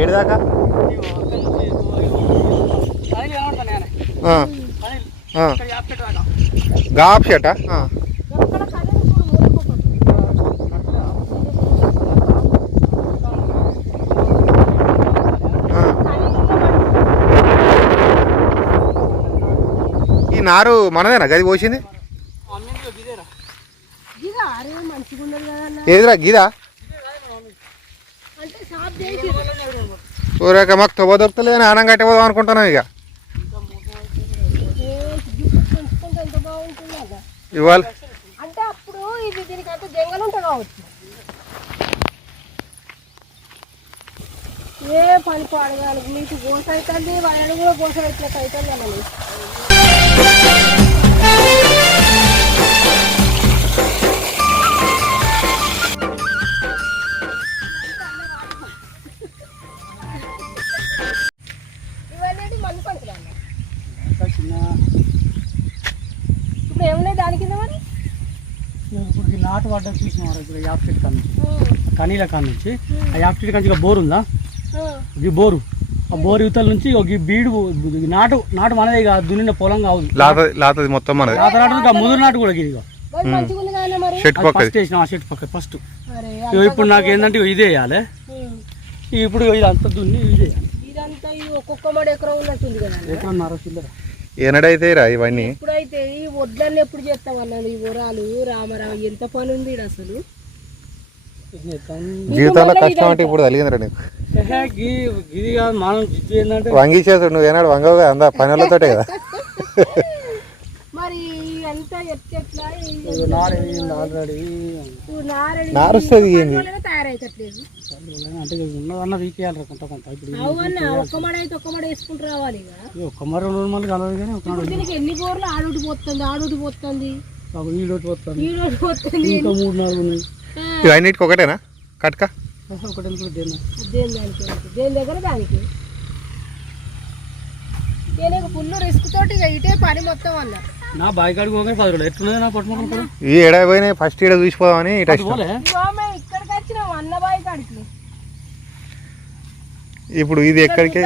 ఏడు దాకా? ఆ, ఆ. గా ఆప్షట ఎక్కడ కడిగి చూడు మూలకొకటి. ఈ నారు మనదేనా? గది పోసింది? ఏదిరా గీదా? ఊరేక మాకు తొవ్వ దొరుకుతలేదు ఆనం కట్టిపోదాం అనుకుంటున్నాం ఇక. ఎంత బాగుంటుంది ఇవాళ అంటే అప్పుడు ఇది దీనికి అంత జంగలు కావచ్చు. ఏ పని పాడగాలి మీకు గోస అవుతుంది వాళ్ళని కూడా గోస అవుతున్నట్టు అవుతుంది దాని కింద మరి ఇప్పుడు నాటు పడ్డ చూసినారు ఇప్పుడు యాప్ చెట్టు నుంచి. కనీల కాడ నుంచి. ఆ. యాప్ చెట్టు కాడ నుంచి బోర్ ఉందా? ఇది బోరు. ఆ బోరు యువతల నుంచి ఒక బీడు నాటు నాటు మనదే కాదు దున్నిన పొలం లాత లాతది మొత్తం మనది. తర్వాత ఇంకా ముదురు నాటు కూడా ఇది పక్కది. ఫస్ట్ వేసిన ఆ చెట్టు పక్క ఫస్ట్ ఇప్పుడు నాకు ఏంటంటే ఇదే వేయాలి. ఇప్పుడు ఇది అంత దున్ని ఇదే వేయాలి ఇదంతా ఒక్కొక్క మడి ఎకరం ఉన్నట్టుంది కదా అన్న. ఎక్కడన్నారో చిల్లర ఏనాడైతే రా ఇవన్నీ? ఇప్పుడైతే ఈ వడ్లన్నీ ఎప్పుడు చేస్తాం అన్నది ఈ ఉరాలు రామరావు ఎంత పని ఉంది ఈడ అసలు? జీవితంలో కష్టం అంటే ఇప్పుడు తలిగిందిరా నీకు. ఇది కాదు మనం జిడ్డు ఏంటంటే వంగి చేసాడు నువ్వు ఏనాడు వంగవు కదా అందా పనులతోటే కదా? మరి అంతా ఎట్లా నారుస్తుంది ఏంది? అంటే ఉన్నదన్న వీకేయాలి కొంత కొంత. ఇప్పుడు ఒక్క మడ అయితే ఒక్క మడ వేసుకుంటూ రావాలి ఇక. ఒక్క మరి రెండు మళ్ళీ కలవదు కానీ ఒక దీనికి ఎన్ని బోర్లు ఆడుటి పోతుంది ఆడుటి పోతుంది? ఈడోటి వస్తాను ఈడోటి పోతుంది. ఇంకా మూడు నాలుగు ఉన్నాయి. ఇవన్నిటికి ఒకటేనా? కట్క? ఒకటి దేని దానికి? దేని దగ్గర దానికి? దీనికి ఫుల్ రిస్క్ తోటి ఇటే పని మొత్తం అన్న. నా బాయ్ కాడికి పోగానే పది రోజులు ఎట్లున్నది నా పట్టుమని ఈ ఏడా పోయినాయి ఫస్ట్ ఈడ చూసిపోదామని ఇటు వచ్చినాం. పోలే. ఇగో మేము ఇక్కడికి వచ్చినాం అన్నబాయి కాడికి. ఇప్పుడు ఇది ఎక్కడికి?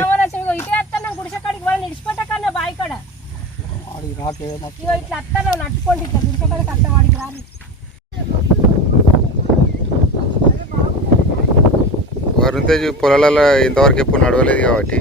వరుణ్ తేజ్ పొలాలలో ఇంతవరకు ఎప్పుడు నడవలేదు కాబట్టి.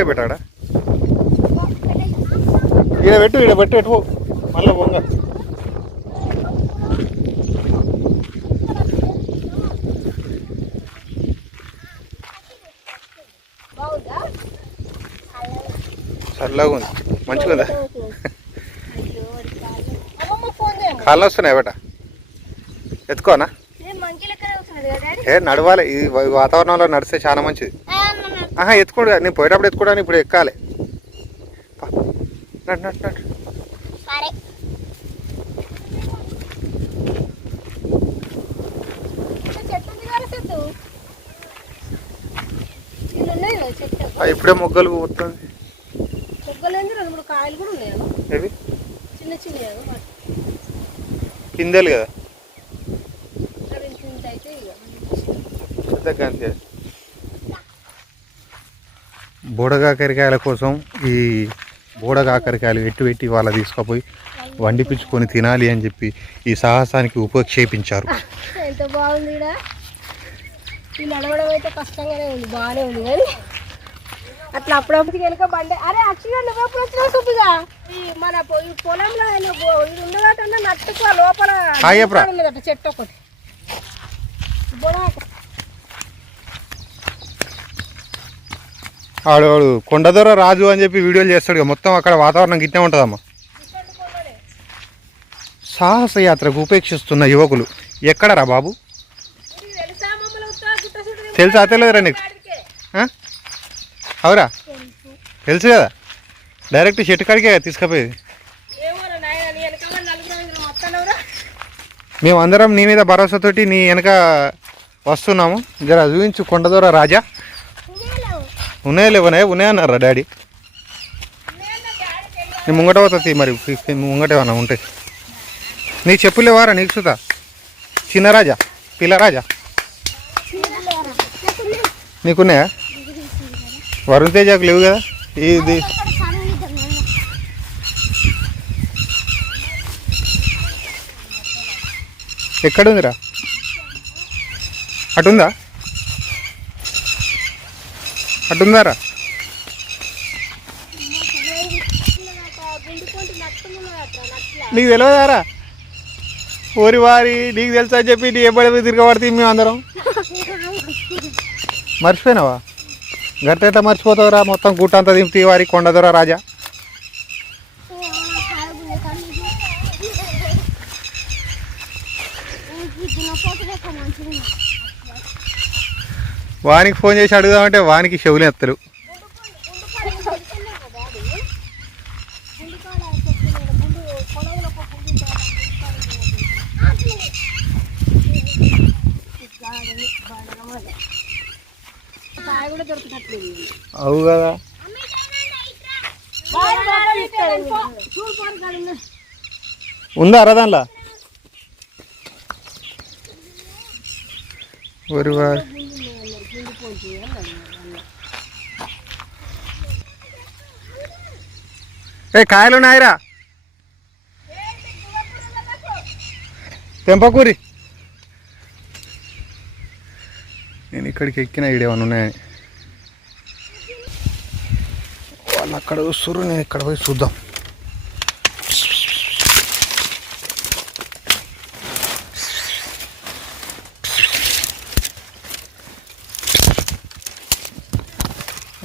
మున్నుంటాయి పెట్టాడా? ఈడ పెట్టు ఈడ పెట్టు ఎటు పో. మళ్ళా పొంగ. చల్లగా ఉంది. మంచిగా ఉందా? కాళ్ళు వస్తున్నాయి బేట? ఎత్తుకోనా? ఏ నడవాలి. ఈ వాతావరణంలో నడిస్తే చాలా మంచిది. ఆహా ఎత్తుకోడు నేను పోయేటప్పుడు ఎత్తుకోవడానికి ఇప్పుడు ఎక్కాలి. పా. నడు నడు నడు. ఇంకా చెట్టు ఉంది కదా చెట్టు. ఇల్లు బూడగాకరికాయల కోసం ఈ బూడగాకరికాయలు ఎట్టు పెట్టి వాళ్ళ తీసుకుపోయి వండిపించుకొని తినాలి అని చెప్పి ఈ సాహసానికి ఉపక్షేపించారు. ఎంత బాగుంది ఈ నడవడం అయితే కష్టంగానే ఉంది బాగానే ఉంది కానీ అట్లా అప్పుడప్పుడు వెనుక బండి అరే యాక్చువల్గా నువ్వు ఎప్పుడు వచ్చినావు సుబ్బిగా? ఈ మన ఈ పొలంలో ఇది ఉండదట నట్టుకు లోపల చెట్టు ఒకటి. బొడాకు. ఆడు వాడు కొండదొర రాజు అని చెప్పి వీడియోలు చేస్తాడు మొత్తం అక్కడ వాతావరణం గిట్టే ఉంటుందమ్మా. సాహస యాత్రకు ఉపేక్షిస్తున్న యువకులు ఎక్కడరా బాబు? తెలుసా? తెలియదురా నీకు. అవురా? తెలుసు కదా? డైరెక్ట్ షెట్ కాడికే తీసుకుపోయేది. నీ మేమందరం నీ మీద భరోసాతోటి నీ వెనక వస్తున్నాము. జర చూపించు కొండదొర రాజా. ఉన్నాయా లేవనే? ఉన్నాయన్నారా డాడీ? నీ ముంగట పోతుంది మరి ముంగట ఏమన్నా ఉంటాయి నీ చెప్పులేవారా నీకు సుతా చిన్న రాజా పిల్ల రాజా నీకున్నాయా? వరుణ్ తేజకు లేవు కదా? ఇది ఎక్కడుందిరా? అటుందా? అటుందారా? నీకు తెలియదారా? ఊరి వారి నీకు తెలుసా అని చెప్పి నీ ఎప్పటి తిరగబడితే మేము అందరం? మర్చిపోయినావా? గట్ట మర్చిపోతావురా? మొత్తం గుట్ట అంతా దింపి వారి కొండదొర రాజా. వానికి ఫోన్ చేసి అడుగుదామంటే వానికి చెవులు ఎత్తలు అవు కదా. ఉందా పోరు కాదు ఉందా అరదాన్లా ఏ కాయలు ఉన్నాయిరా. తెంపకూరి. నేను ఇక్కడికి ఎక్కిన ఇడేమన్నా ఉన్నాయని. వాళ్ళు అక్కడ చూస్తున్నారు నేను ఇక్కడ పోయి చూద్దాం.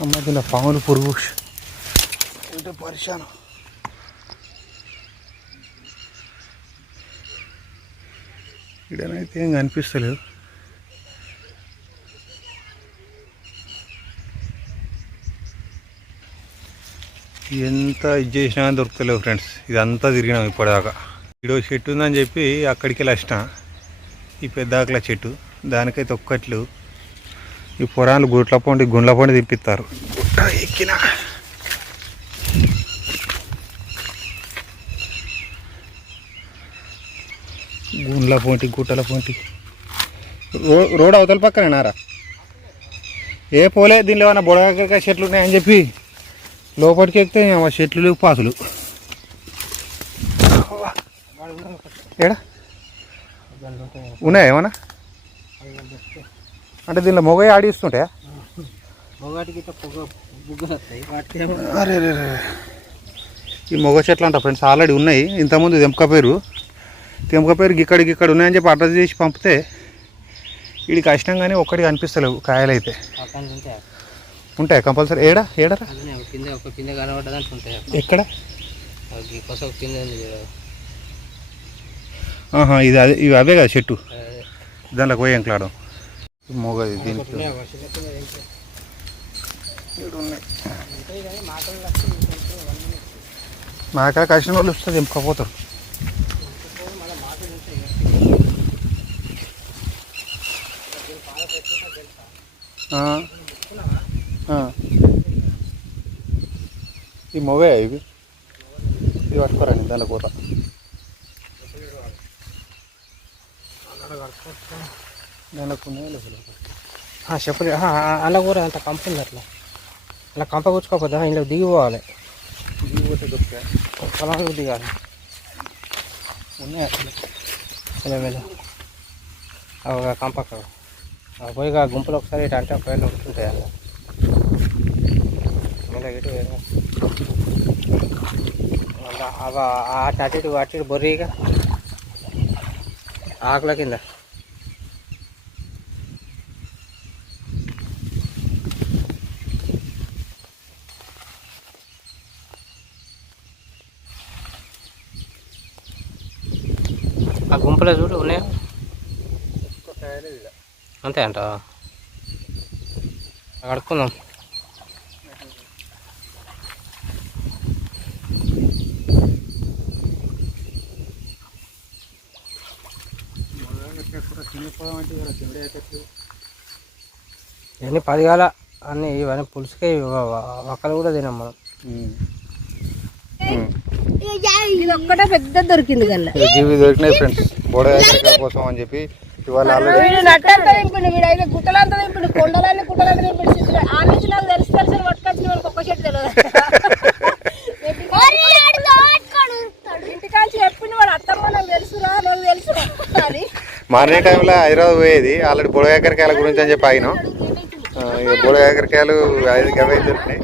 అమ్మ దీనిలో పాములు పురుగు. అంటే పరిశానం? ఇడనైతే ఏం కనిపిస్తలేదు. ఎంత ఇది చేసినా కానీ దొరుకుతలేవు ఫ్రెండ్స్. ఇదంతా తిరిగినాం ఇప్పటిదాకా. ఇడో చెట్టు ఉందని చెప్పి అక్కడికి వెళ్ళి వచ్చిన. ఈ పెద్ద చెట్టు. దానికైతే ఒక్కట్లు. ఈ పొరాలు గుట్ల పొండి గుండ్ల పొండి తిప్పిస్తారు గుట్ట ఎక్కిన. గుండ్ల పొంటి గుట్టల పొంటి. రో రోడ్ అవతల పక్కన నారా? ఏ పోలే దీనిలో ఏమైనా బుడగకాయ చెట్లు ఉన్నాయని చెప్పి లోపలికి ఎక్కితే ఆ చెట్లు పాసులు. ఏడా? ఉన్నాయా ఏమన్నా? అంటే దీనిలో మొగ వాటికి అరే. ఈ మొగ చెట్లు అంట ఫ్రెండ్స్ ఆల్రెడీ ఉన్నాయి. ఇంతకుముందు తెంపకపోయారు తెంపకపోయారు ఇక్కడికి ఇక్కడ ఉన్నాయని చెప్పి అడ్రస్ చేసి పంపితే వీడికి కష్టం కానీ ఒక్కడికి అనిపిస్తలేవు కాయలు అయితే ఉంటాయి కంపల్సరీ? ఏడా? ఏడరా? ఎక్కడ? ఇది అదే ఇవి అవే కదా చెట్టు. అదే. దాంట్లోకి పోయి ఎంకలాడడం మోగ దీనికి. మా అక్కడ కలిసిన వాళ్ళు వస్తుంది ఇంపకపోతారు ఈ మొగే ఇవి ఇది పట్టుకోరండి దాని కూడా దాంట్లో ఉన్నాయా లేవా? చెప్పండి అలా కూడా అంత కంప ఉంది అట్లా అలా కంప కూర్చుకోకపోతే ఇంట్లో దిగిపోవాలి ఇవి పోతే దొరుకుతాయా? పొలంలో దిగాలి ఉన్నాయా అసలు? ఇలా మీద ఒక కంప అక్కడ. ఆ పోయి ఆ గుంపులో ఒకసారి ఇటు అంటే ఒకవేళ ఉంటుంటాయి అలా మళ్ళీ ఇటు వేరే. మళ్ళా అవ అటు అటు ఇటు అటు ఇటు బొర్రిగా ఆకుల కింద ఆ గుంపులో చూడు ఉన్నాయా. అంతే అంట. కడుక్కుందాం ఇవన్నీ పదిగాల అన్నీ ఇవన్నీ పులుసుకే ఒక్కలు కూడా తినాం మనం. ఇది ఒక్కటే పెద్ద దొరికింది కల్లా ఇవి దొరికినాయి ఫ్రెండ్స్ బోడకాయ కోసం అని చెప్పి ఇవాళ నట్టంతా వీడు అయితే గుట్టలంతా కొండలన్నీ గుట్టలంతా. ఆ నుంచి నాకు తెలిసి తెలిసి పట్టుకొచ్చిన వాళ్ళకి ఒక్క చెట్టు తెలియదు. ఇంటికాంచి చెప్పిండు వాడు అత్తమ్మ నాకు తెలుసురా నాకు తెలుసు అని. మార్నింగ్ టైంలో హైదరాబాద్ పోయేది. ఆల్రెడీ బుడగాకరకాయల గురించి అని చెప్పి ఆగినాం. ఇక బుడగాకరకాయలు ఐదు అవే దొరికినాయి.